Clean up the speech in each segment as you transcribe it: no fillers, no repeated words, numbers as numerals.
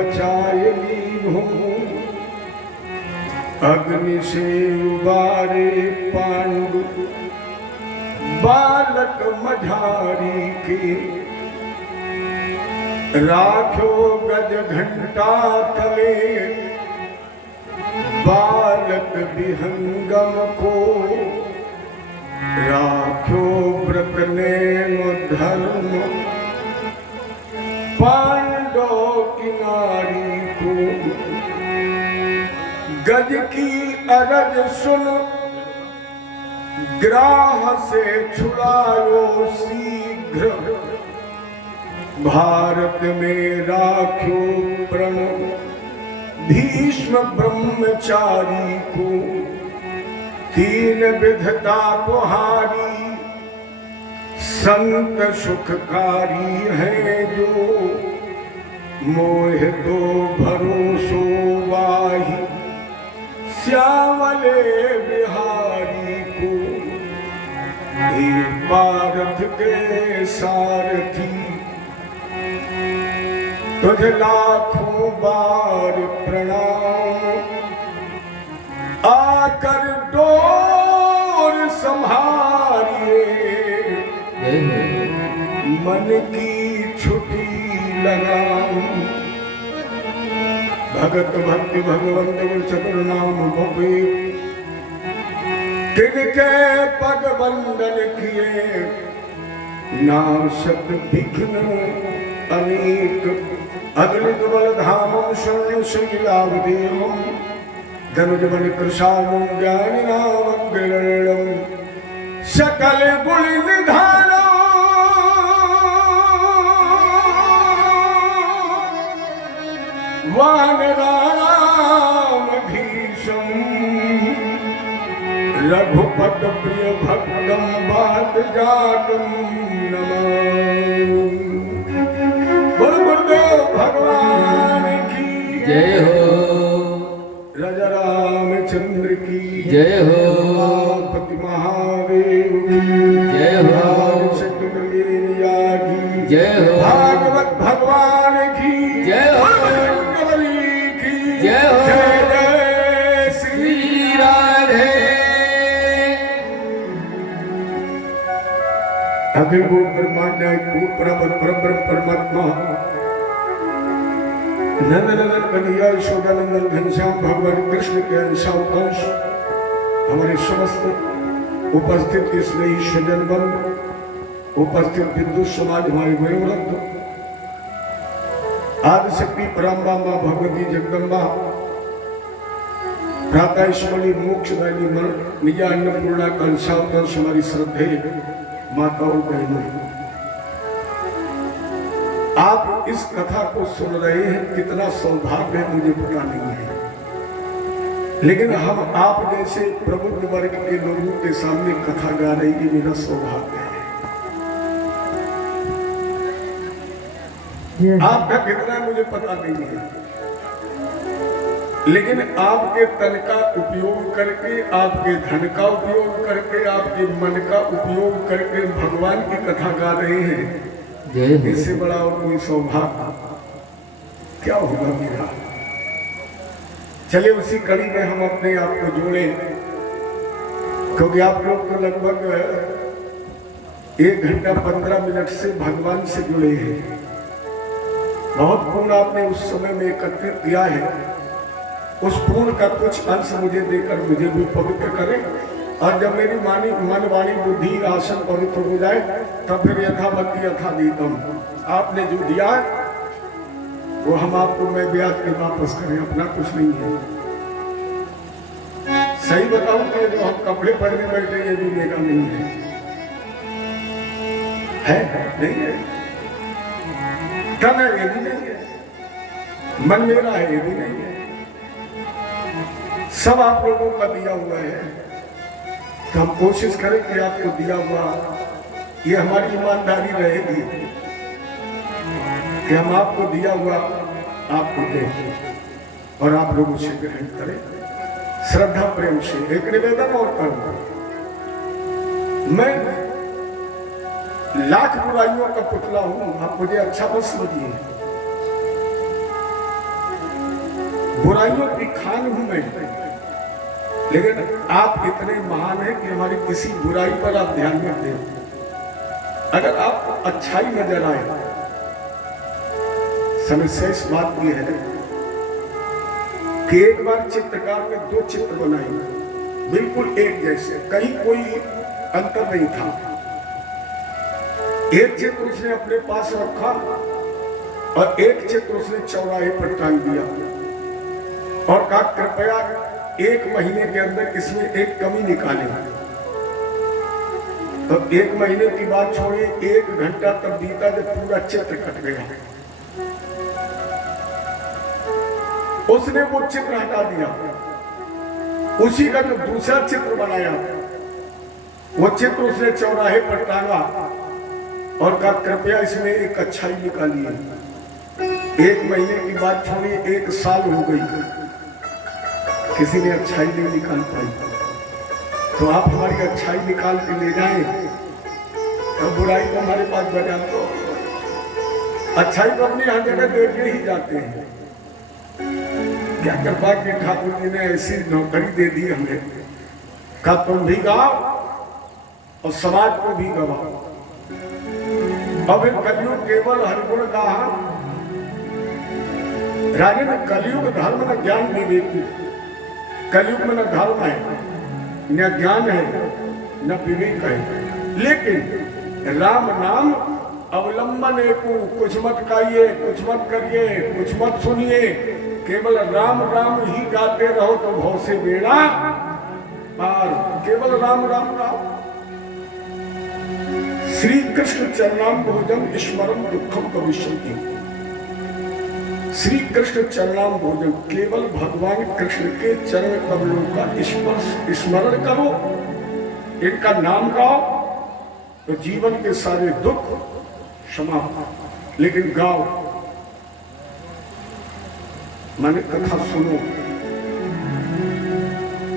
बचाए लीन अग्नि से उबारे पांडु बालक मझारी के राखो गज घंटा तले बालक विहंगम को राखो व्रत ने धर्म पांडव की नारी को गज की अरज सुन ग्राह से छुड़ायो शीघ्र भारत में राख्यो प्रण भीष्म ब्रह्मचारी को तीन विधता कुहारी संत सुखकारी है जो मोह दो भरोसो वाही श्यामले बिहारी को हे पारथ के सारथी तुझे लाखों बार प्रणाम आकर डोर संभालिए मन की छुट्टी लगाऊं भगत भक्ति भगवंत चतुर नाम भवे तिनके पद वंदन किए नाशक विघ्न अनेक अगणित बल धामम शरण शैलावदेवम धनुज बल कृशालम ज्ञानी नाम गणम सकल गुण निधान वानराम भीषम रघुपत प्रिय भक्तम बात जातम नमः भगवान की जय हो राजा रामचंद्र की जय हो पति महादेव की जय हो शक्तिया की जय हो भागवत भगवान की जय हो बली की जय हो जय श्री राधे अखिल वो ब्रह्मांड परब्रह्म परमात्मा नंदनंदन कन्हैया यशोदानंदन घनश्याम भगवान कृष्ण के अंश हमारे समस्त उपस्थित स्नेही स्वजन बंद उपस्थित विद्युत समाज हमारे वयोवृद्ध आदिशक्ति परम्बा मां भगवती जगदम्बा प्रातः स्मरणी मोक्षदायिनी निजा अन्नपूर्णा का अंश हमारी श्रद्धेय माताओं बहनों आप इस कथा को सुन रहे हैं कितना सौभाग्य है मुझे पता नहीं है लेकिन हम आप जैसे प्रबुद्ध वर्ग के लोगों के सामने कथा गा रही है मेरा सौभाग्य है आपका कितना मुझे पता नहीं है लेकिन आपके तन का उपयोग करके आपके धन का उपयोग करके आपके मन का उपयोग करके भगवान की कथा गा रहे हैं इससे बड़ा और कोई सौभाग्य क्या होगा मेरा। चलिए उसी कड़ी में हम अपने आप को जोड़े क्योंकि आप लोग तो लगभग 1 घंटा 15 मिनट से भगवान से जुड़े हैं। बहुत पुण्य आपने उस समय में एकत्रित किया है। उस पुण्य का कुछ अंश मुझे देकर मुझे भी पवित्र करें और जब मेरी मन वाणी बुद्धि आसन पवित्र हो जाए तब फिर यथावती यथादीतम आपने जो दिया वो हम आपको मैं ब्याज के वापस करें, अपना कुछ नहीं है। सही बताऊं कि जो हम कपड़े पहनने बैठे ये भी मेरा नहीं है नहीं है, तन है ये भी नहीं है, मन मेरा है ये भी नहीं है, सब आप लोगों का दिया हुआ है। तो हम कोशिश करें कि आपको दिया हुआ ये हमारी ईमानदारी रहेगी कि हम आपको दिया हुआ आपको दें और आप लोगों से ग्रहण करें श्रद्धा प्रेम से। एक निवेदन और करूंगा, मैं लाख बुराइयों का पुतला हूं, आप मुझे अच्छा मत समझिए। बुराइयों की खान हूं मैं, लेकिन आप इतने महान हैं कि हमारी किसी बुराई पर आप ध्यान मत दें। अगर आपको अच्छाई नजर आए, समस्या इस बात की है कि एक बार चित्रकार ने 2 चित्र बनाए, बिल्कुल एक जैसे, कहीं कोई अंतर नहीं था। एक चित्र उसने अपने पास रखा और एक चित्र उसने चौराहे पर टांग दिया और कहा कृपया 1 महीने के अंदर इसमें एक कमी निकालें। तो 1 महीने की बात छोड़िए, 1 घंटा तब बीता जब पूरा चित्र कट गया। उसने वो चित्र हटा दिया, उसी का जो दूसरा चित्र बनाया वो चित्र उसने चौराहे पर टांगा और कहा कृपया इसमें एक अच्छाई निकालिए। 1 महीने की बात छोड़िए, 1 साल हो गई, किसी ने अच्छाई नहीं निकाल पाई। तो आप हमारी अच्छाई निकाल के ले जाएं, तो बुराई को हमारे पास बजा दो। अच्छाई तो अपनी हर जगह दे के ही जाते हैं। क्या कृपा के ठाकुर जी ने ऐसी नौकरी दे दी हमें, का तुम भी गाओ और समाज को भी गवाओ। अब कलयुग केवल हरिगुण गाहा, राजन कलयुग धर्म न ज्ञान विवेक। कलयुग में न धर्म है, न ज्ञान है, न विवेक है, लेकिन राम नाम अवलंबन है। कुछ मत खाइए, कुछ मत करिए, कुछ मत सुनिए, केवल राम राम ही गाते रहो तो भव से बेड़ा पार। केवल राम राम राम। श्री कृष्ण चरणाम भोजन स्मरण दुखम भविष्यति। श्री कृष्ण चरणाम भोजन, केवल भगवान कृष्ण के चरण कमलों का स्मरण करो, इनका नाम गाओ तो जीवन के सारे दुख समाप्त। लेकिन गाओ माने कथा सुनो,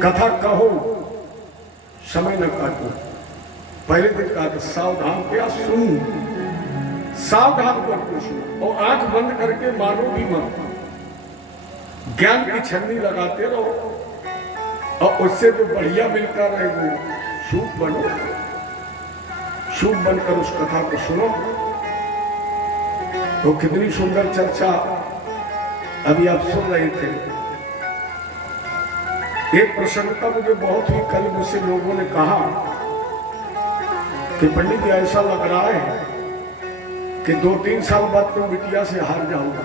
कथा कहो, समय न काटो। पहले दिन कहा था सावधान, क्या सुन, सावधान करके सुनो और आंख बंद करके मानो भी मत। ज्ञान की छन्नी लगाते रहो और उससे जो बढ़िया मिलता रहे वो शुभ बनो। शुभ बनकर उस कथा को सुनो। तो कितनी सुंदर चर्चा अभी आप सुन रहे थे। एक प्रसन्नता मुझे बहुत हुई, कल मुझसे लोगों ने कहा कि पंडित जी ऐसा लग रहा है कि 2-3 साल बाद तुम बिटिया से हार जाओगे।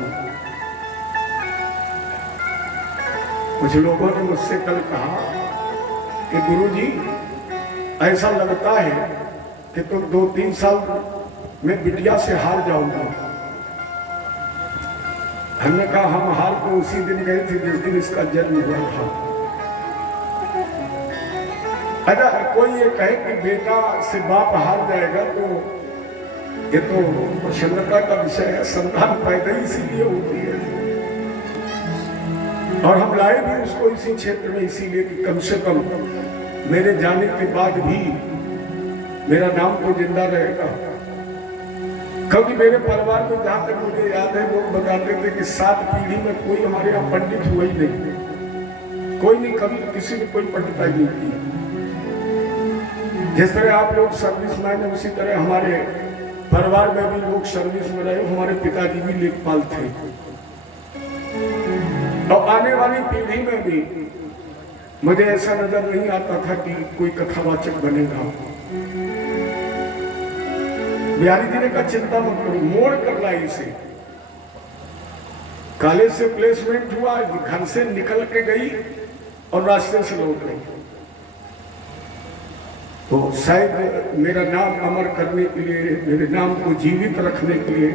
कुछ लोगों ने मुझसे कल कहा कि गुरुजी ऐसा लगता है कि तुम 2-3 साल में बिटिया से हार जाओगे। हमने कहा हम हार को उसी दिन गए थे जिस दिन इसका जन्म हुआ था। अगर कोई ये कहे कि बेटा से बाप हार जाएगा तो ये तो प्रसन्नता का विषय है। संतान पैदा ही इसीलिए होती है और हम लाए भी उसको इसी क्षेत्र में इसीलिए कि कम से कम मेरे जाने के बाद भी मेरा नाम तो जिंदा रहेगा। क्योंकि मेरे परिवार में जहां तक मुझे याद है लोग बताते थे कि 7 पीढ़ी में कोई हमारे यहाँ पंडित हुआ ही नहीं, कोई नहीं, कभी किसी ने कोई पंडिताई नहीं की। जिस तरह आप लोग सर्विस मैन है उसी तरह हमारे परिवार में भी लोग सर्विस में रहे। हमारे पिताजी भी लेखपाल थे और आने वाली पीढ़ी में भी मुझे ऐसा नजर नहीं आता था कि कोई कथावाचक बनेगा। बिहारी जी ने कहा चिंता मत करो, मोड़ कर लाई इसे। कॉलेज से प्लेसमेंट हुआ, घर से निकल के गई और रास्ते से लौट गई। तो शायद मेरा नाम अमर करने के लिए, मेरे नाम को जीवित रखने के लिए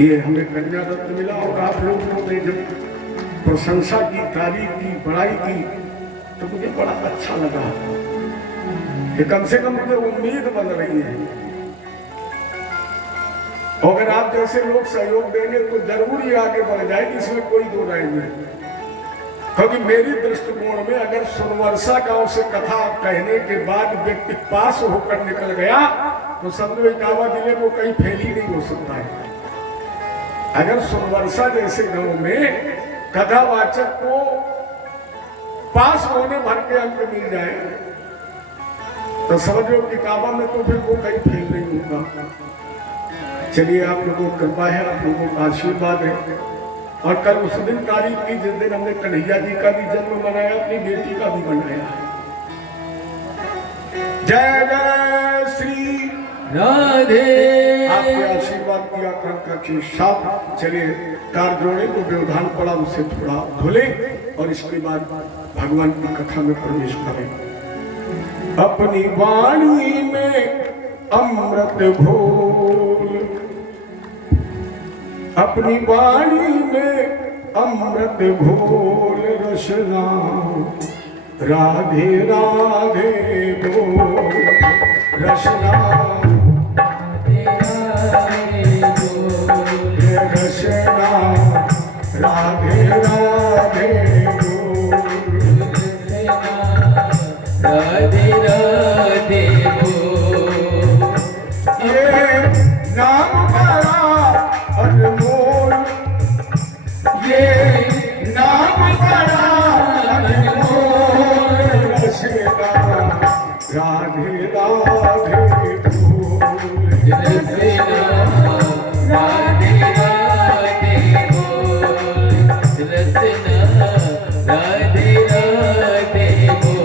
ये हमें कन्या रत्न मिला। और आप लोगों ने जब प्रशंसा की, तारीफ की, बड़ाई की तो मुझे बड़ा अच्छा लगा कि कम से कम मुझे उम्मीद बन रही है। अगर आप जैसे लोग सहयोग देंगे तो जरूर ये आगे बढ़ जाएगी, इसमें कोई दो राय नहीं। क्योंकि मेरी दृष्टिकोण में अगर सुनवर्षा गांव से कथा कहने के बाद व्यक्ति पास होकर निकल गया तो समझो इटावा जिले को कहीं फेल ही नहीं हो सकता है। अगर सोमवर्षा जैसे गांव में कथावाचक को पास होने भर के अंक मिल जाए तो समझो कि काबा में तो फिर वो कहीं फेल नहीं होगा। चलिए, आप लोगों को कृपा है, आप लोगों का आशीर्वाद है। और कल उस दिन तारीख की जिस दिन हमने कन्हैया जी का भी जन्म मनाया, अपनी बेटी का भी मनाया। जय जय श्री राधे। आपके आशीर्वाद की आकांक्षा के साथ चलिए कार जोड़े को व्यवधान पड़ा उसे थोड़ा धुले और इसके बाद भगवान की कथा में प्रवेश करें। अपनी वाणी में अमृत घोल, अपनी वाणी में अमृत घोल रसना राधे राधे बोल रसना रसना राधे राधे राधे राधे बोल। ये नाम बड़ा अनमोल, ये नाम बड़ा अनमोल रसना राधे राधे बोल रसना राधे राधे बोल। रसना राधे राधे बोल।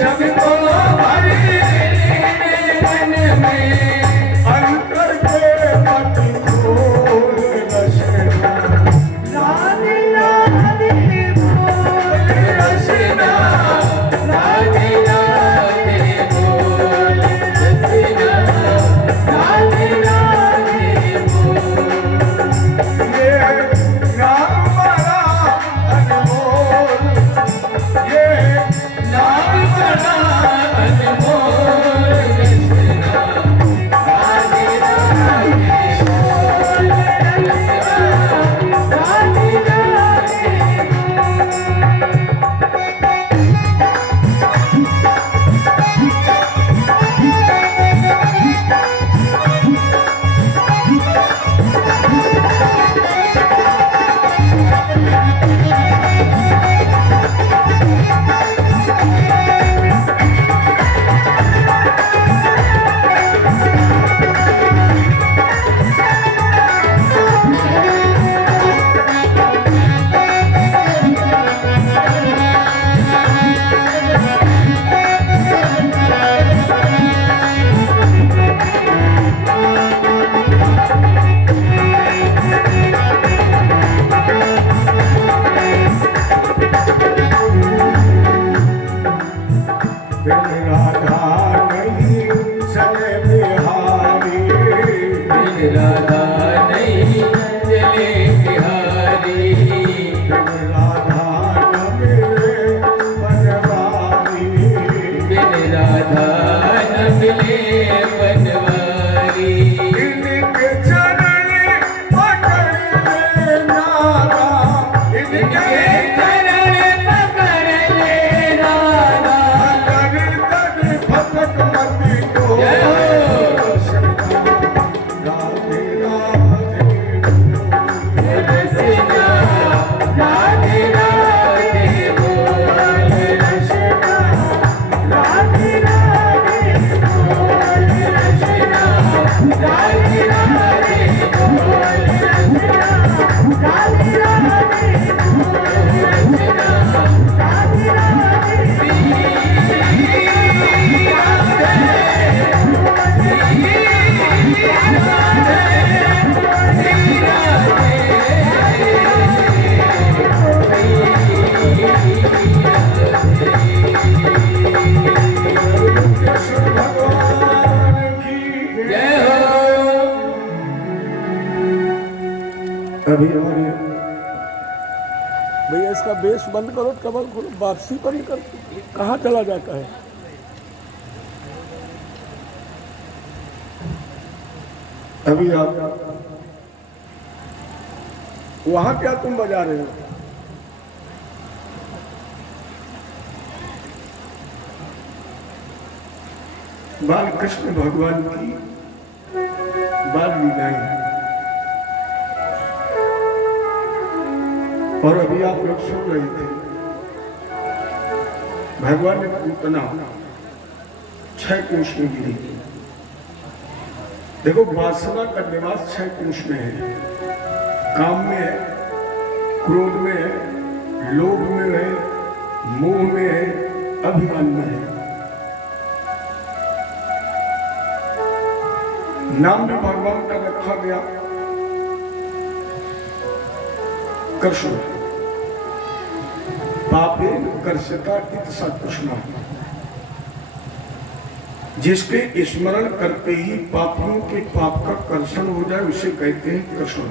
जब को भरी राधा नहीं चले बिहारी, बिन राधा नहीं चले बिहारी, बिन राधा न मिले बनवारी, बिन राधा न मिले बनवारी। इनके चरण पकड़ ले नारा, इनके चरण पकड़ ले राधा, दर दर भटक मत को, जय हो। राधे राधे रसना राधे राधे बोल, रसना राधे राधे रसना राधे राधे बोल, कृष्ण भगवान की जय हो। अभी हमारे भैया इसका बेस बंद करो, कमर खोलो, वापसी पर ही कर, कहाँ चला जाता है। अभी आप वहां क्या तुम बजा रहे हो? बाल कृष्ण भगवान की बाल लीलाएं, और अभी आप लोग सुन रहे थे भगवान ने पूतना 6 कोश में गिरी। देखो वासना का निवास 6 कोश में है, काम में है, क्रोध में है, लोभ में है, मोह में है, अभिमान में है। नाम भी भगवान का रखा गया कृष्ण, पापे कर्षता इत सकृष्ण, जिसके स्मरण करते ही पापियों के पाप का कर्षण हो जाए उसे कहते हैं कृष्ण।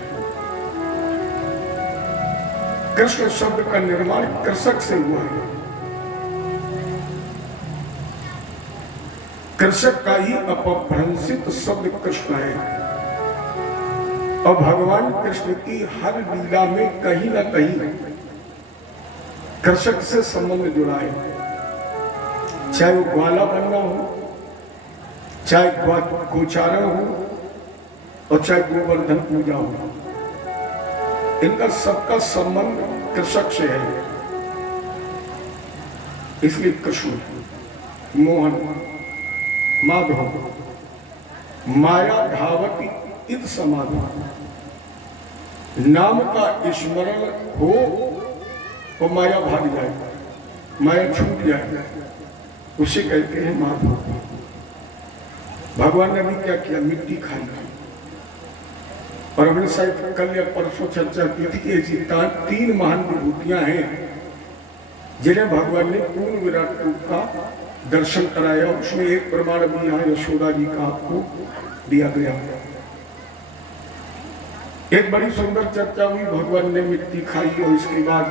कृष्ण शब्द का निर्माण कृषक से हुआ है, कृषक का ही अपभ्रंशित शब्द कृष्ण है। और भगवान कृष्ण की हर लीला में कहीं ना कहीं कृषक से संबंध जुड़ा है, चाहे वो ग्वाला बनना हो, चाहे गोचारण हो, और चाहे गोवर्धन पूजा हो, इनका सबका संबंध कृषक से है। इसलिए कृष्ण, मोहन, माधव, माया धावती इत समाधि, नाम का स्मरण हो तो माया भाग जाए, माया छूट जाए, उसे कहते हैं माधव। भगवान ने भी क्या किया? मिट्टी खाई। और हमने शायद कल या परसों चर्चा की थी कि ऐसी 3 महान विभूतियां हैं जिन्हें भगवान ने पूर्ण विराट रूप का दर्शन कराया। उसमें एक प्रमाण भी यहाँ यशोदा जी का आपको दिया गया। एक बड़ी सुंदर चर्चा हुई, भगवान ने मिट्टी खाई और इसके बाद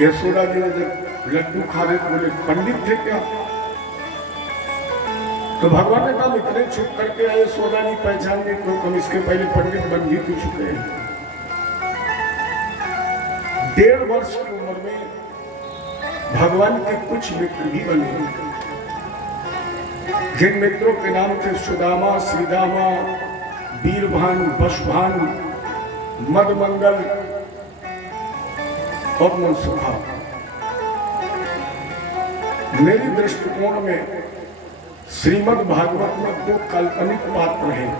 यशोदा जी ने जब लड्डू खा रहे बोले पंडित थे क्या? तो भगवान ने कहा इतने छुप करके आए यशोदा जी पहचान गए, तो हम इसके पहले पंडित बन भी तो चुके हैं। 1.5 वर्ष की उम्र में भगवान के कुछ मित्र भी बने, जिन मित्रों के नाम थे सुदामा, श्रीदामा, वीरभानु, बशभानु, मदमंगल और मनसुखा। मेरी दृष्टिकोण में श्रीमद् भागवत में 2 काल्पनिक पात्र हैं,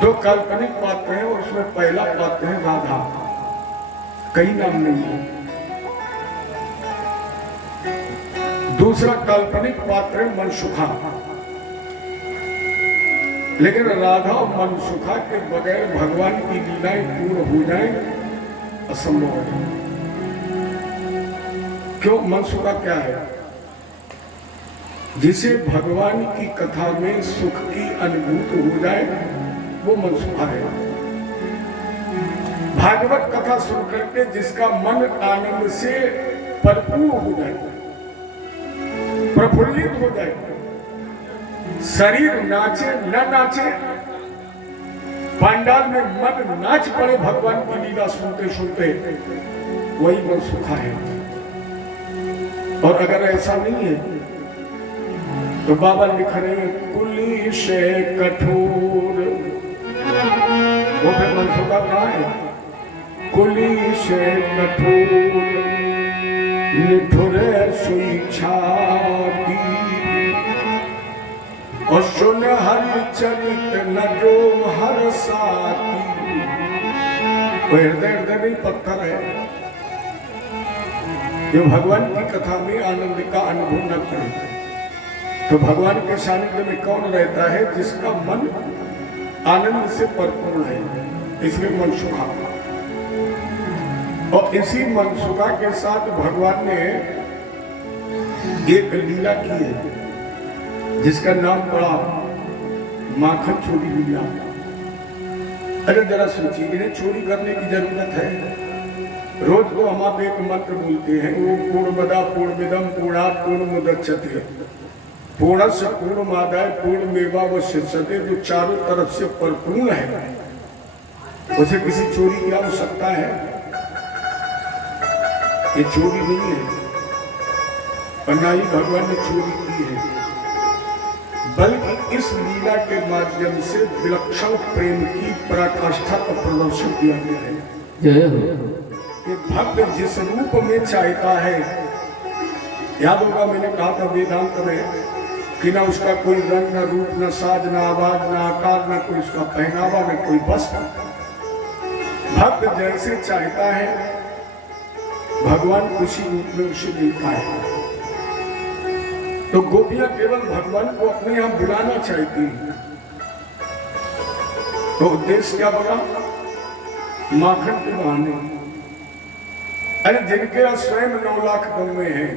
2 काल्पनिक पात्र हैं, और उसमें पहला पात्र है राधा, कई नाम नहीं है। दूसरा काल्पनिक पात्र है मनसुखा, लेकिन राधा और मनसुखा के बगैर भगवान की लीलाएं पूर्ण हो जाए असंभव है। क्यों? मनसुखा क्या है? जिसे भगवान की कथा में सुख की अनुभूति हो जाए वो मनसुखा है। भागवत कथा सुन करके जिसका मन आनंद से परिपूर्ण हो जाए, प्रफुल्लित हो जाए, शरीर नाचे न नाचे, पंडाल में मन नाच पड़े भगवान की लीला सुनते सुनते, वही मनसुखा है। और अगर ऐसा नहीं है तो बाबा लिख रहे हैं कुली से कठोर, वो फिर मनसुखा कहाँ है? कुली से कठोर निठुरे सुई छाती, और सुन हरि चरित न जो हर साथी। वो हृदय हृदय नहीं पत्थर है जो भगवान की कथा में आनंद का अनुभव न करे। तो भगवान के सानिध्य में कौन रहता है? जिसका मन आनंद से परिपूर्ण है, इसलिए मनसुखा। और इसी मनसुखा के साथ भगवान ने एक लीला की है जिसका नाम पड़ा माखन चोरी लीला। अरे जरा सोचिए, इन्हें चोरी करने की जरूरत है? रोज तो हम आप एक मंत्र बोलते हैं, वो पूर्णमदा पूर्णमिदं पूर्णात् पूर्णमुदच्यते पूर्णस्य पूर्णमादाय पूर्णमेवावशिष्यते, जो चारों तरफ से परिपूर्ण है, उसे किसी चोरी की आवश्यकता है? ये चोरी नहीं है, और ना ही भगवान ने चोरी की है, बल्कि इस लीला के माध्यम से विलक्षण प्रेम की पराकाष्ठा का प्रदर्शन किया गया है। जय हो। कि भक्त जिस रूप में चाहता है, याद होगा मैंने कहा था वेदांत में कि ना उसका कोई रंग, न रूप, न साज, न आवाज, न आकार, न कोई उसका पहनावा, न कोई वस्त्र। भक्त जैसे चाहता है भगवान उसी रूप में उसे मिलता है। तो गोपियां केवल भगवान को अपने यहां बुलाना चाहती हैं। तो उद्देश्य क्या बना? माखन के बहाने। अरे जिनके यहाँ स्वयं 9 लाख गौएं हैं,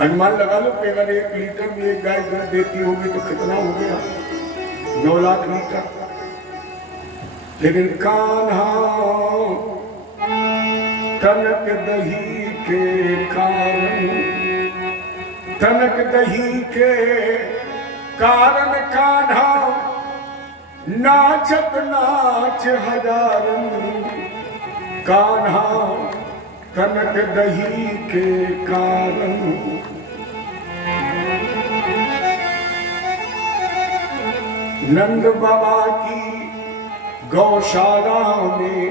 अनुमान लगा लो कि अगर 1 लीटर में एक गाय दूध देती होगी तो कितना हो गया? 9 लाख लीटर। लेकिन कान्हा तनक दही के कारण, तनक दही के कारण कान्हा नाचत नाच हजारन, कान्हा तनक दही के कारण। नंद बाबा की गौशाला में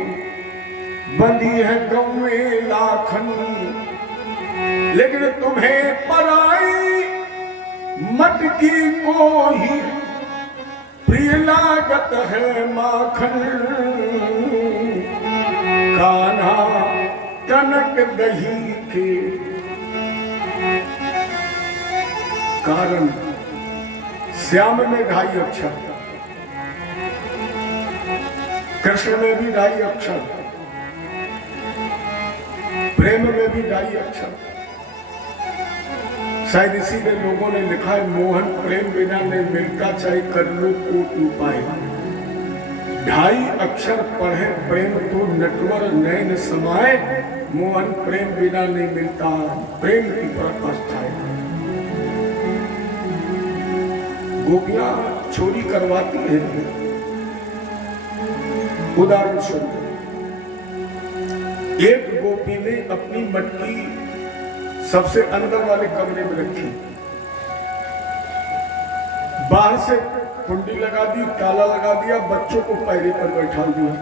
बंदी है गौएं लाखन, लेकिन तुम्हें पराई मटकी को ही प्रिय लागत है माखन, कान्हा तनक दही के कारण। श्याम में 2.5 अक्षर, कृष्ण में भी 2.5 अक्षर, प्रेम में भी 2.5 अक्षर। शायद इसीलिए लोगों ने लिखा है मोहन प्रेम बिना नहीं मिलता, चाहे कर लो कोट उपाय। 2.5 अक्षर पढ़े प्रेम तो नटवर नयन समाए, मोहन प्रेम बिना नहीं मिलता, प्रेम की पराकाष्ठा है। गोपियां चोरी करवाती हैं। उदाहरण सुनो, एक गोपी ने अपनी मटकी सबसे अंदर वाले कमरे में रखी, बाहर से कुंडी लगा दी, ताला लगा दिया, बच्चों को पैरे पर बैठा दिया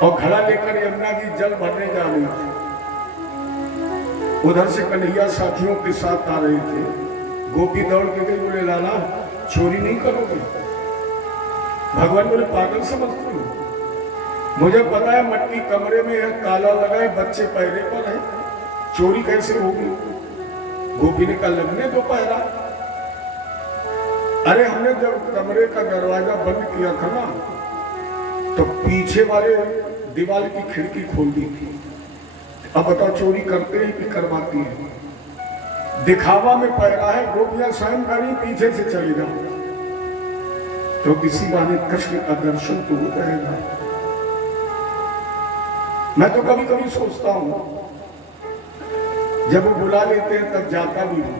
और घड़ा लेकर यमुना जी जल भरने जा रही थी। उधर से कन्हैया साथियों के साथ आ रहे थे। गोपी दौड़ के गई, बोले लाला चोरी नहीं करोगे? भगवान बोले पागल समझते हो, मुझे पता है मटकी कमरे में है, ताला लगा है, बच्चे पैरे पर है, चोरी कैसे होगी? गोपी ने कहा लगने दो पैरा। अरे हमने जब कमरे का दरवाजा बंद किया था ना, तो पीछे वाले दीवार की खिड़की खोल दी थी, अब बताओ चोरी करते हैं कि करवाती है? दिखावा में पैरा है, गोपियां स्वयं करी पीछे से चले जाओ तो किसी बहाने कृष्ण का दर्शन तो होता रहेगा। मैं तो कभी कभी सोचता हूं जब वो बुला लेते हैं तब जाता भी हूं,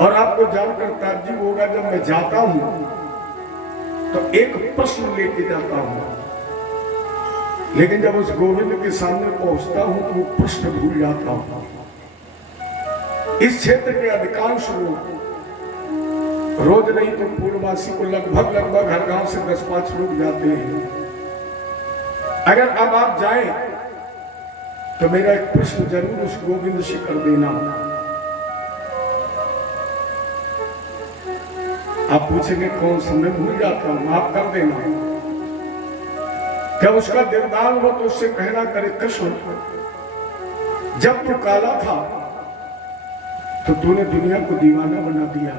और आपको जानकर ताज्जुब होगा जब मैं जाता हूं तो एक प्रश्न लेके जाता हूं, लेकिन जब उस गोविंद के सामने पहुंचता हूं तो वो प्रश्न भूल जाता हूं। इस क्षेत्र के अधिकांश लोग रोज नहीं तो पूर्णवासी को लगभग हर गांव से 10-5 लोग जाते हैं। अगर अब आप जाएं तो मेरा एक प्रश्न जरूर उस गोविंद से कर देना। आप पूछेंगे कौन सा? मैं भूल जाता हूं, आप कर देना। क्या उसका दिलदार हो तो उससे कहना करे कृष्ण जब तू काला था तो तूने दुनिया को दीवाना बना दिया।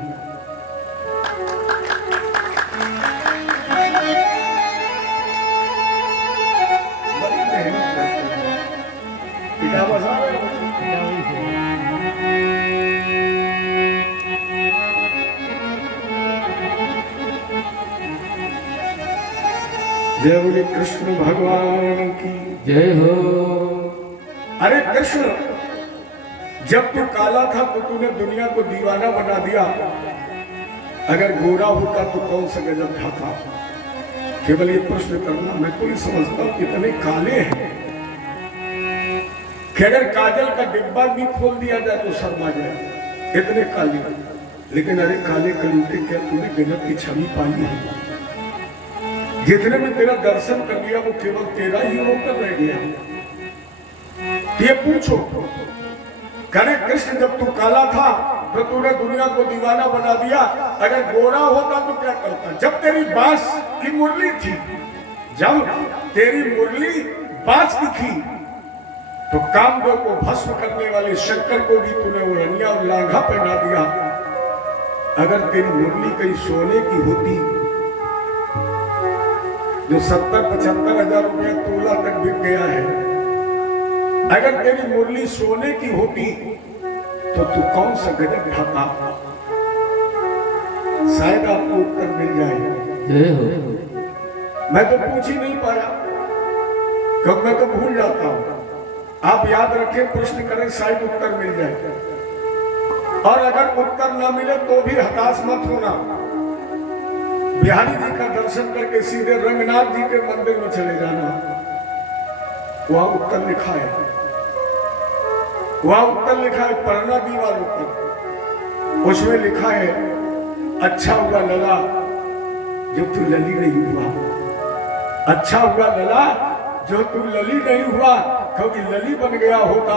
बड़ी मेहनत करते हैं। पिता बजा रहे हो? जय बोले कृष्ण भगवान की जय हो। अरे कृष्ण जब तू काला था तो तूने दुनिया को दीवाना बना दिया। अगर गोरा होता तो कौन सा गजब था? केवल ये प्रश्न करना। मैं तो ये समझता हूं कितने काले हैं कि अगर काजल का डिब्बा भी खोल दिया जाए तो शर्मा जाए, इतने काले। लेकिन अरे काले कलूटे, क्या तूने गजब की छवि पाई है? जितने में तेरा दर्शन कर लिया वो केवल तेरा ही होकर रह गया। ये पूछो करे कृष्ण जब तू काला था तो तूने दुनिया को दीवाना बना दिया। अगर गोरा होता तो क्या करता? जब तेरी बांस की मुरली थी, जब तेरी मुरली बांस की थी तो कामदेव को भस्म करने वाले शंकर को भी तूने ओढ़निया और लांघा पहना दिया। अगर तेरी मुरली कहीं सोने की होती जो 70-75 हजार रुपया तोला तक बिक गया है, अगर तेरी मुरली सोने की होती तो तू कौन सा गजब ढाता? शायद आपको उत्तर मिल जाए। मैं तो पूछ ही नहीं पाया क्योंकि मैं तो भूल जाता हूं। आप याद रखें, प्रश्न करें, शायद उत्तर मिल जाए। और अगर उत्तर ना मिले तो भी हताश मत होना। बिहारी जी का दर्शन करके सीधे रंगनाथ जी के मंदिर में चले जाना। वहां उत्तर लिखा है, वहां उत्तर लिखा है, पढ़ना दीवार उत्तर। उसमें लिखा है, अच्छा हुआ लला जो तू लली नहीं हुआ। अच्छा हुआ लला जो तू लली नहीं हुआ, क्योंकि लली बन गया होता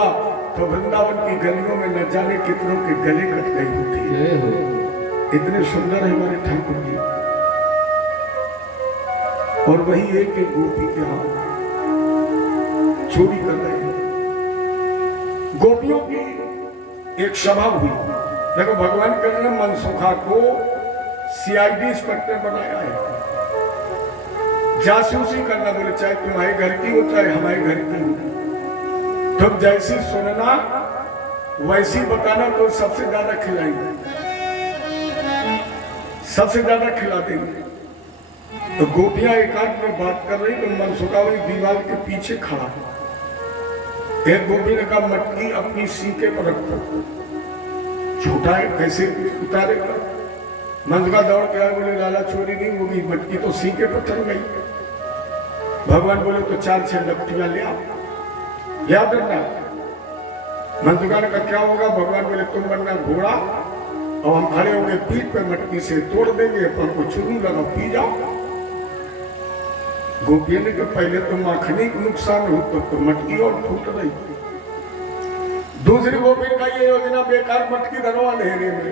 तो वृंदावन की गलियों में न जाने कितनों के गले कट गए होते। इतने सुंदर है हमारे ठाकुर जी। और वही एक गोपी के हाथ चोरी कर रहे हैं। गोपियों की एक सभा हुई। देखो भगवान कृष्ण ने मनसुखा को CID इंस्पेक्टर बनाया है। जासूसी करना, बोले चाहे तुम्हारे घर की हो चाहे हमारे घर की हो, तुम जैसी सुनना वैसी बताना तो सबसे ज्यादा खिलाएंगे, सबसे ज्यादा खिला देंगे। तो गोपियां एकांत में बात कर रही तो मनसुखा वही दीवार के पीछे खड़ा। एक गोपी ने कहा मटकी अपनी सीके पर रखो। छोटा है कैसे उतारेगा? मनसुखा दौड़ के आए, बोले लाला चोरी नहीं होगी, मटकी तो सीके पर टंग गई। भगवान बोले तो 4-6 लकड़ियां ले आओ, याद रखना। मनसुखा ने कहा क्या होगा? भगवान बोले तुम बनना घोड़ा और हम खड़े होंगे पीठ पे, मटकी से तोड़ देंगे, पर को चुनू लगा पी जाओ। गोपियों ने कहा पहले तो माखनी को नुकसान हो तो मटकी और फूट रही। दूसरी गोपी का ये योजना बेकार, मटकी धरो अंधेरे में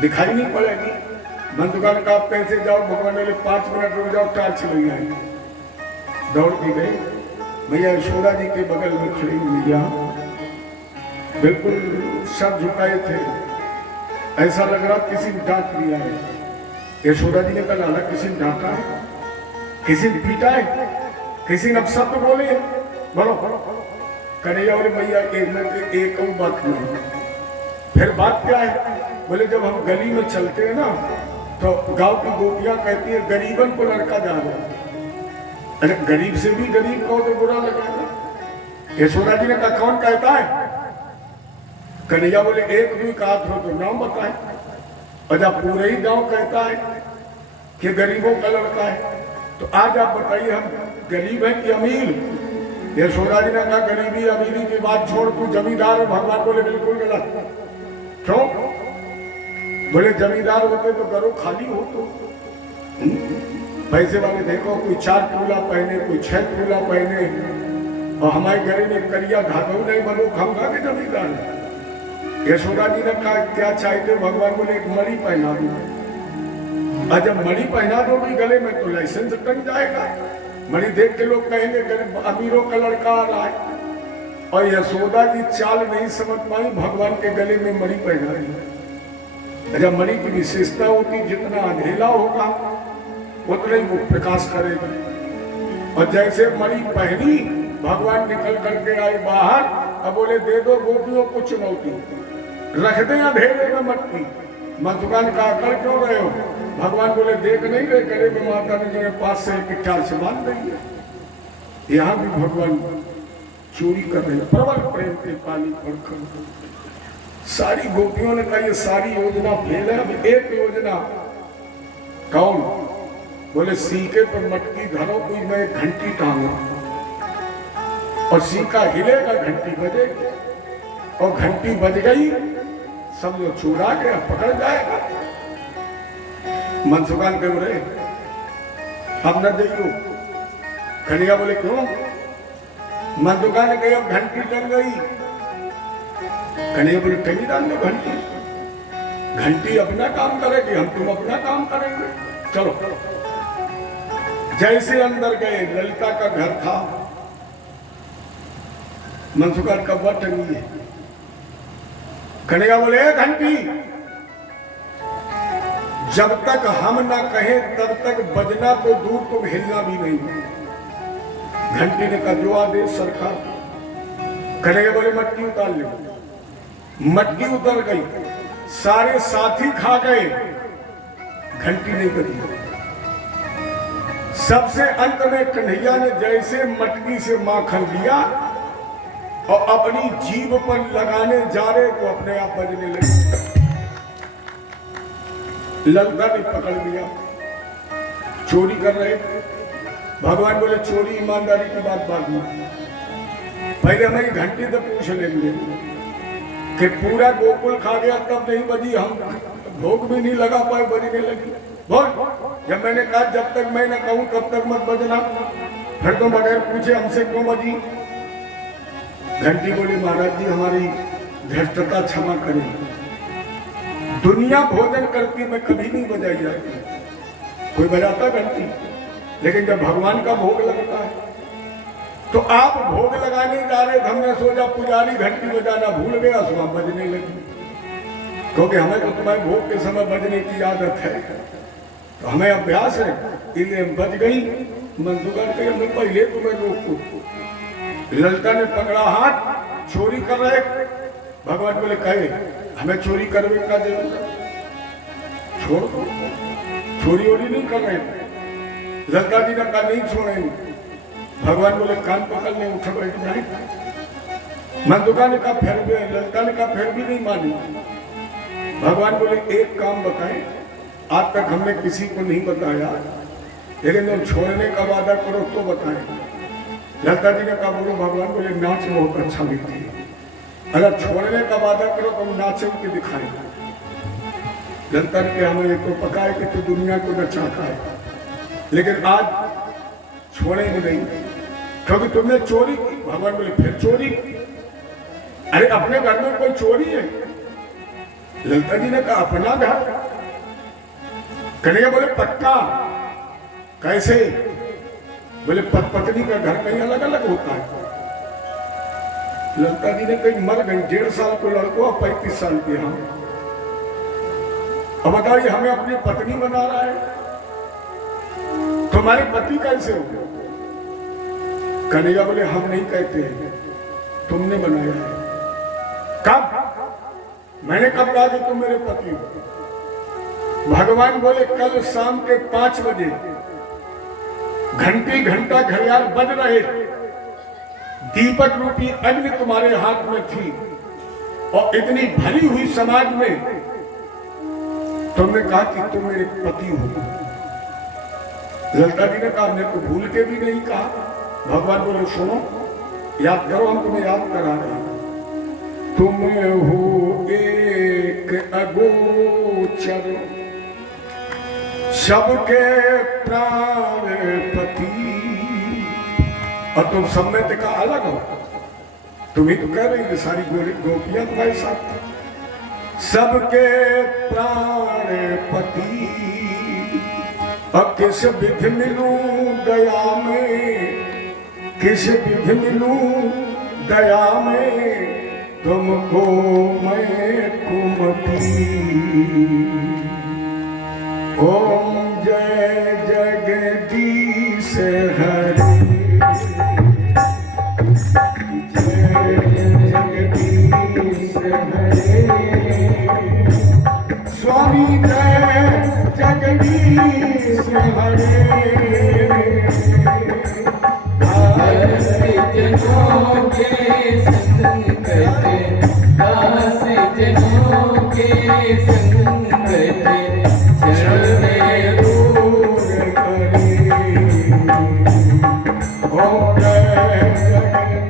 दिखाई नहीं पड़ेगी। मनसुखा का आप कैसे जाओ? भगवान बोले 5 मिनट रुक जाओ, टार्च ले आएंगे। दौड़ के गए, भैया यशोदा जी के बगल में खड़ी मैया बिल्कुल सर झुकाए थे, ऐसा लग रहा किसी ने डांट दिया है। यशोदा जी ने कहा लाला किसी ने डांटा है, किसी ने पीटा है, किसी ने अपशब्द बोले? बोलो कन्हैया बोले भैया एक बात नहीं। फिर बात क्या है? बोले जब हम गली में चलते हैं ना तो गांव की गोपियां कहती है गरीबन को लड़का जा रहा है। अरे गरीब से भी गरीब कहो तो बुरा लगेगा। यशोदा जी ने कहा कौन कहता है? कन्हैया बोले एक भी कहा हो तो नाम बताए। और जब पूरे ही गांव कहता है कि गरीबों का लड़का है तो आज आप बताइए हम गरीब हैं कि अमीर? यशोदा जी ने कहा गरीबी अमीरी की बात छोड़, तू जमींदार है। भगवान बोले बिल्कुल गलत। क्यों? बोले जमींदार होते तो घरों खाली हो तो पैसे वाले देखो कोई 4 टूला पहने, कोई 6 टूला पहने, और हमारे घर में करिया धागो नहीं बनो खाऊंगा के जमींदार। यशोदा जी ने कहा क्या चाहते? भगवान बोले एक मणि पहना दो। और जब मणि पहना दोगी गले में तो लाइसेंस टंग जाएगा। मणि देख के लोग कहेंगे गरीब अमीरों का लड़का आ रहा है। और यशोदा जी चाल नहीं समझ पाई, भगवान के गले में मणि पहना दी। जब मणि की विशेषता होती जितना अंधेला होगा उतना ही वो प्रकाश करेगा। और जैसे मणि पहनी भगवान निकल करके आए बाहर। अब बोले दे दो गोपियों को चुनौती, रख दे अंधेरे में मटकी। मधुकान का कर क्यों रहे हो? भगवान बोले देख नहीं रहे करे में माता ने जिन्हें 5 से 4 से बांध देंगे। यहाँ भी भगवान चोरी कर रहे हैं। प्रबल प्रेम के पानी पर सारी गोपियों ने कहा ये सारी योजना फेल है। अब एक योजना कौन? बोले सीके पर मटकी धरो, कोई मैं एक घंटी टांगू और सीका हिलेगा घंटी बजेगी, और घंटी बज गई समझो चूड़ा गया, पकड़ जाएगा। मनसुखान के बोले अब न देखो। कन्हैया बोले क्यों? मनसुखान के अब घंटी टंग गई। कन्हैया बोले टंगी डाल दो घंटी, घंटी अपना काम करेगी, हम तुम अपना काम करेंगे। चलो जैसे अंदर गए, ललिता का घर था, मनसुखान का वह टंगी है। कन्हैया बोले घंटी जब तक हम ना कहें तब तक बजना तो दूर, तुम हिलना भी नहीं। घंटी ने कहा जो आदेश सरकार। कन्हैया बोले मटकी उतार लो। मटकी उतर गई, सारे साथी खा गए, घंटी नहीं बजी। सबसे अंत में कन्हैया ने जैसे मटकी से माखन लिया और अपनी जीभ पर लगाने जा रहे तो अपने आप बजने लगे। ललिता ने पकड़ लिया, चोरी कर रहे। भगवान बोले चोरी ईमानदारी की बात बाद में, पहले हमारी घंटी तो पूछ लेंगे कि पूरा गोकुल खा गया तब नहीं बजी, हम भोग भी नहीं लगा पाए बजने लगी। बोल, जब मैंने कहा जब तक मैं न कहूं तब तक मत बजना, फिर तो बगैर पूछे हमसे क्यों बजी? घंटी बोली महाराज जी हमारी धृष्टता क्षमा करें, दुनिया भोजन करती मैं कभी नहीं बजाई जाती। कोई बजाता घंटी, लेकिन जब भगवान का भोग लगता है तो आप भोग लगाने जा रहे थे, हमने सोचा पुजारी घंटी बजाना भूल गया, सुबह बजने लगी। क्योंकि हमें तो तुम्हारे भोग के समय बजने की आदत है, तो हमें अभ्यास है, इसलिए बज गई। मंदुकान के मैं पहले तुम्हें रोको। ललिता ने पकड़ा हाथ, चोरी कर रहे। भगवान बोले कहे हमें चोरी करने का जरूरत, छोड़ दो, चोरी वोरी नहीं कर रहे। ललिता जी ने कहा नहीं छोड़ेंगे। भगवान बोले कान पकड़ ले, उठ बैठ जाए। मंदुका ने कहा फिर भी, ललिता ने कहा फिर भी नहीं मानी। भगवान बोले एक काम बताएं, आज तक हमने किसी को नहीं बताया, लेकिन जब छोड़ने का वादा करो तो बताएं। ललिता जी ने कहा बोलो। भगवान बोले नाच बहुत अच्छा लिखती है, अगर छोड़ने का वादा करो तो हम नाचे के दिखाएंगे। ललिता ने कहा हमें तो पता है कि तू दुनिया को नचाता है, लेकिन आज छोड़ेंगे नहीं, क्योंकि तुमने चोरी की। भगवान बोले फिर चोरी? अरे अपने घर में कोई चोरी है? ललिता जी ने कहा अपना घर। कन्हैया बोले पक्का? कैसे? बोले पत्नी का घर कहीं अलग अलग होता है। ललिता जी ने कहीं मर गई, 1.5 साल को लड़को, 35 साल के हम। अब बताइए हमें अपनी पत्नी बना रहा है, तुम्हारे पति कैसे हो? कन्हैया बोले हम नहीं कहते हैं, तुमने बनाया है। कब? मैंने कब कहा कि तुम मेरे पति हो? भगवान बोले कल शाम के 5 बजे घंटी घंटा घड़ियाल बज रहे थे, दीपक रूपी अग्नि तुम्हारे हाथ में थी और इतनी भरी हुई समाज में तुमने कहा कि तुम मेरे पति हो। ललिता जी ने कहा हमने तो भूल के भी नहीं कहा। भगवान बोले सुनो, याद करो, हम तुम्हें याद करा रहे हैं। तुम हो एक अगोचर सबके प्राणपति, और तुम सब में तो का अलग हो। तुम ही तो कह रही हो सारी गोपियां तुम्हारे साथ, सबके प्राणपति, और किस विधि मिलूं दया में, किस विधि मिलूं दया में, तुमको मैं कुमति। ओम जय जगदीश हरि, जय जगदीश हरि, स्वामी जय जगदीश हरि। जनों के संगत, दास जनों के संगत, चरण में दूर करे। ओम जय जगदीश,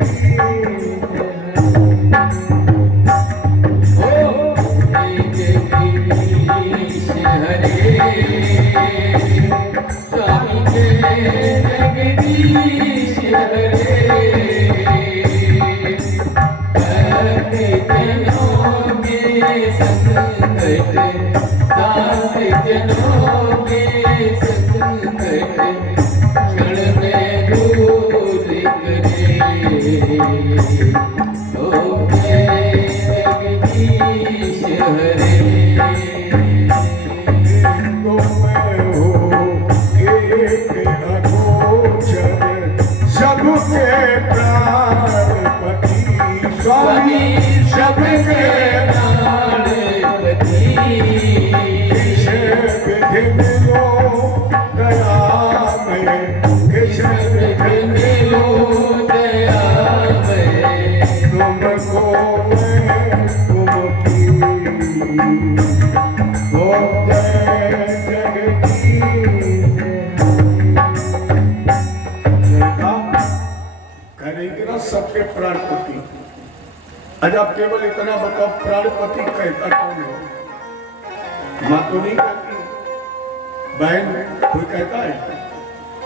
जगदीश हरे, स्वामी जय जगदीश हरे। जनों के संगत, दास जनों के संगत, क्षण में दूर करे। ओम जय जगदीश हरे। सबके प्राणपति, स्वामी सबके प्राणपति, किस विधि मिलो दया में, किस विधि मिलो दया में, तुमको मैं कुमति। ओम जय जगदीश, करेंगे ना सबके प्राणपति। आज आप केवल इतना बताओ, प्राणपति कहता कौन है? मां तो नहीं कहती, बहन कोई कहता है?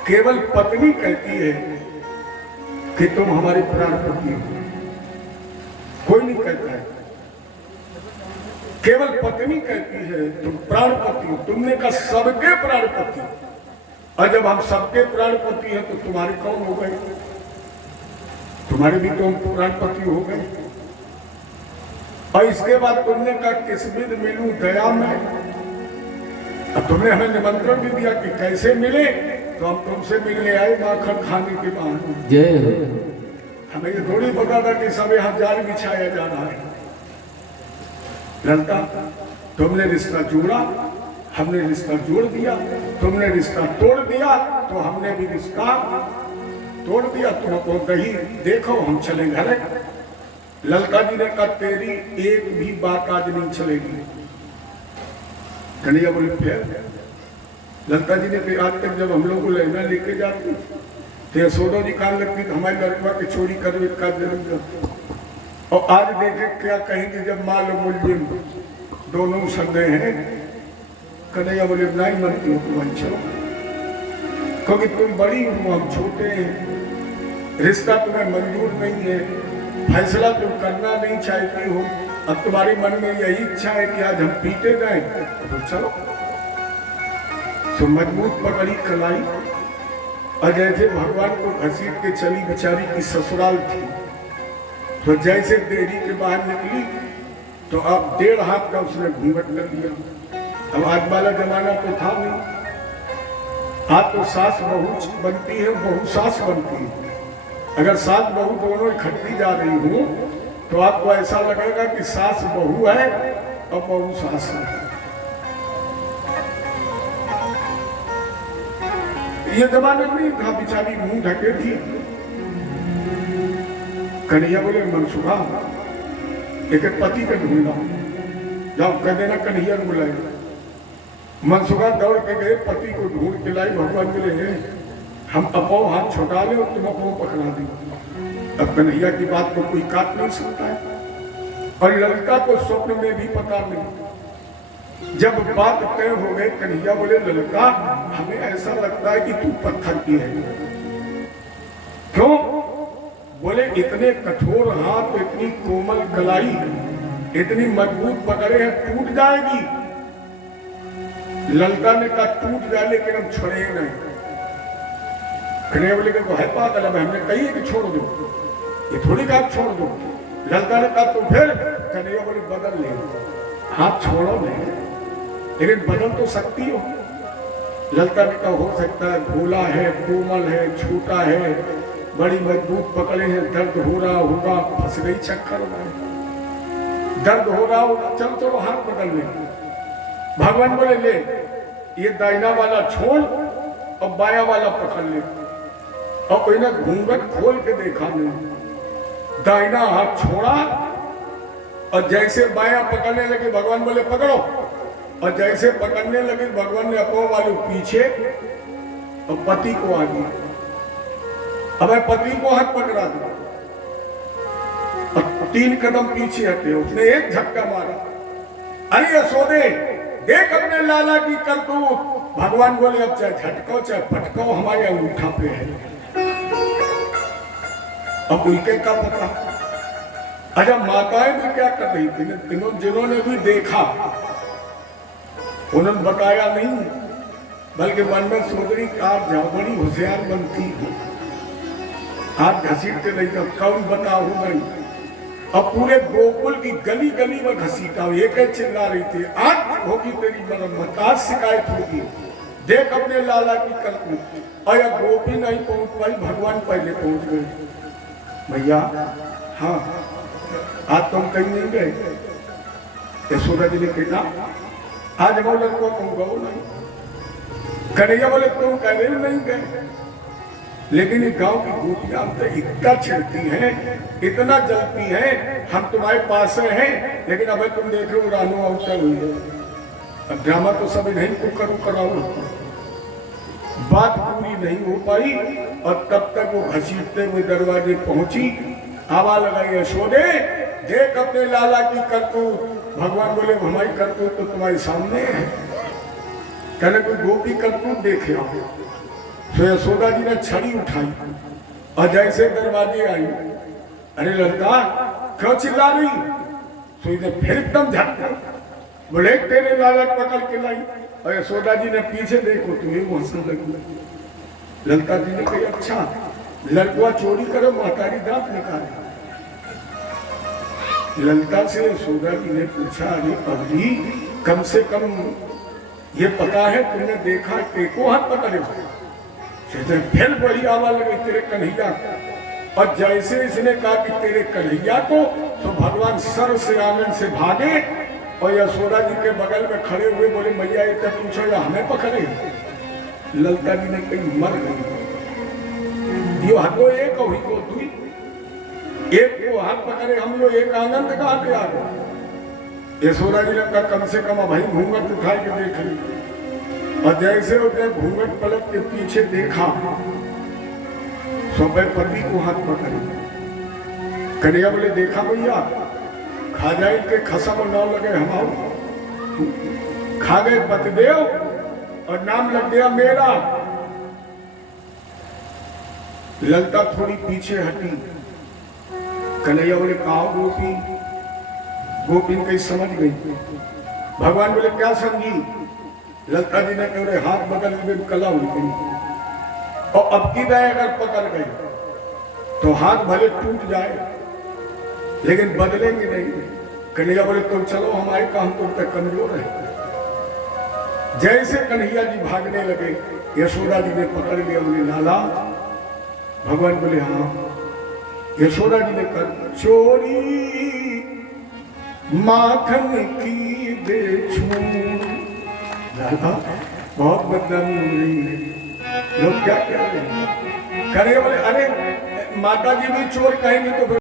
केवल पत्नी कहती है कि तुम हमारी प्राणपति हो, कोई नहीं कहता है। केवल पत्नी कहती है तुम प्राणपति हो। तुमने कहा सबके प्राणपति, और जब हम सबके प्राणपति हैं तो तुम्हारे कौन हो गए? तुम्हारे भी तो प्राणपति हो गए। और इसके बाद तुमने कहा किस विध मिलूं दया में। अब तुमने हमें निमंत्रण भी दिया कि कैसे मिले, तो हम तुमसे मिलने आए माखन खाने के बाद। जय हो। हमें ये थोड़ी पता था कि सब यहाँ जाल बिछाया जा रहा है। ललिता, तुमने रिश्ता जोड़ा, हमने रिश्ता जोड़ दिया। तुमने रिश्ता तोड़ दिया तो हमने भी रिश्ता तोड़ दिया। तुमको दही देखो, हम चले घर। ललिता जी ने कहा तेरी एक भी बात आज नहीं चलेगी। कन्हैया बोले फिर? ललिता जी ने फिर आज तक जब हम लोग को लहंगा लेके जाती तो यशोदा जी कान लगती तो हमारी लड़का की चोरी कर जन्म जाती। और आज देखे क्या कहेंगे जब माल और मुलजिम दोनों संदेह हैं। कन्हैया बोले नहीं मनती हो तुम, अच्छा क्योंकि तुम बड़ी हो, हम छोटे हैं, रिश्ता तुम्हें मंजूर नहीं है, फैसला तुम करना नहीं चाहती हो। अब तुम्हारे मन में यही इच्छा है कि आज हम पीटे जाए, तो चलो। तो मजबूत पकड़ी कलाई, और जैसे भगवान को घसीट के चली बेचारी की ससुराल थी, तो जैसे देरी के बाहर निकली तो अब 1.5 हाथ का उसने घूंघट कर लिया। अब आज वाला जमाना तो था नहीं, आज तो सास बहू बनती है, बहू सास बनती है। अगर सास बहू दोनों इकट्ठी जा रही हूं तो आपको ऐसा लगेगा कि सास बहू है और बहू सास है। ये जमाने में नहीं था, बेचारी मुंह ढके थी। कन्हैया बोले मनसुखा एक पति का ढूंढना, जाओ कह देना कन्हैया को बुलाएगा। मनसुखा दौड़ के गए, पति को ढूंढ के लाई। भगवान बोले हम अपो हाथ छुटा ले और तुम अपो पकड़ा दे। अब कन्हैया की बात को कोई काट नहीं सकता है और ललिता को स्वप्न में भी पता नहीं। जब बात तय हो गई, कन्हैया बोले ललिता हमें ऐसा लगता है कि तू पत्थर की है। क्यों? बोले इतने कठोर हाथ, इतनी कोमल कलाई, इतनी मजबूत पकड़े हैं, टूट जाएगी। ललिता ने कहा टूट जाए लेकिन हम छोड़ेंगे नहीं। कन्हैया बोले कि है पागल, अब हमने कही है कि छोड़ दो, ये थोड़ी कहा छोड़ दो। ललिता ने कहा तो फिर? कन्हैया बोले बदल ले, हाथ छोड़ो नहीं लेकिन बदल तो सकती हो। ललिता ने कहा हो सकता है, भोला है, कोमल है, छोटा है, बड़ी मजबूत पकड़े हैं, दर्द हो रहा होगा, फंस गई चक्कर में, दर्द हो रहा होगा, चल चलो हाथ बदल ले। भगवान बोले ले ये दाहिना वाला छोड़ और बाया वाला पकड़ ले। और कोई ने घूंघट खोल के देखा नहीं, दाहिना हाथ छोड़ा और जैसे बाया पकड़ने लगे भगवान बोले पकड़ो, और जैसे पकड़ने लगे भगवान ने अपो वाले पीछे और पति को आगे। अब पति को हाथ पकड़ा दिया और 3 कदम पीछे हटे, उसने एक झटका मारा। अरे यशोदे देख अपने लाला की करतूत। भगवान बोले अब चाहे झटको चाहे फटको हमारे अंगूठा पे है। अब उनके का पता। अच्छा माताएं भी क्या कर रही थी, तीनों जिन्होंने भी देखा उन्होंने बताया नहीं, बल्कि मन में सोच रही आज जाओ बड़ी होशियार बनती है, हाथ घसीटते नहीं तो कौन बताओ नहीं। अब पूरे गोकुल की गली गली में घसीटा, एक चिल्ला रही थी आज होगी तेरी मरम्मत, आज शिकायत होगी, देख अपने लाला की करतूत। और गोपी नहीं पहुंच पाई, भगवान पहले पहुंच गए। भैया हाँ आज तुम कहीं नहीं गए? यशोदा जी ने कहा आज वो लड़को तुम गो नहीं। कन्हैया बोले तुम कह रहे नहीं गए, लेकिन ये गांव की गोपियां तो इतना छिड़ती हैं, इतना जलती हैं, हम तुम्हारे पास हैं, लेकिन अब तुम देख रहे हो रानो अवसर हुई है। अब ड्रामा तो सब नहीं को करो कराओ, बात पूरी नहीं हो पाई और तब तक वो घसीटते हुए दरवाजे पहुंची। आवाज लगाई यशोदे देख अपने लाला की करतूत। भगवान बोले हमारी करतूत तो तुम्हारे सामने है, कहने कोई गोपी करतूत देखे। तो यशोदा जी ने छड़ी उठाई और जैसे दरवाजे आई, अरे लड़का क्यों चिल्ला रही? तो इधर फिर एकदम झटका, बोले तेरे लाला पकड़ के लाई। और यशोदा जी ने पीछे देखो तुम्हें वो हंसने लगी। ललिता जी ने कही अच्छा लड़कुआ चोरी करो, मातारी दांत निकाले। ललिता से यशोदा जी ने पूछा अरे अभी कम से कम ये पता है तुमने देखा एको हाथ पकड़े? फिर वही आवाज लगी तेरे कन्हैया। और जैसे इसने कहा कि तेरे कन्हैया को, तो भगवान सर से आंगन से भागे और यशोदा जी के बगल में खड़े हुए बोले मैया ये तक पूछो या हमें पकड़े? ललिता जी ने कहीं मर गई। यो हटो एक हुई को दुई, एक को हाथ पकड़े हम, यो एक आंगन तक आके आ गए। यशोदा जी ने कहा कम से कम भाई घूंघट उठा के देख ली। और जैसे उसने घूंघट पलट के पीछे देखा, सोपे पति को हाथ पकड़े। कन्हैया बोले देखा भैया खा जाए के खसम न लगे हमारा, खा गए पतिदेव और नाम लग गया मेरा। ललिता थोड़ी पीछे हटी। कन्हैया बोले कहा गोपी? गोपी कहीं समझ गई। भगवान बोले क्या समझी? ललिता जी ने कहा हाथ बगल में कला हुई थी और अब की दाएं अगर पकड़ गए तो हाथ भले टूट जाए लेकिन बदलेंगे नहीं। कन्हैया बोले तुम चलो हमारे काम तुम तक कमजोर है। जैसे कन्हैया जी भागने लगे, यशोदा जी ने पकड़ लिया, बोले लाला। भगवान बोले हाँ यशोदा जी ने कर चोरी माखन की बेचूं। बहुत बदनामी हो रही है, लोग क्या कह रहे हैं, करे बोले अरे माता जी भी चोर कहेंगे तो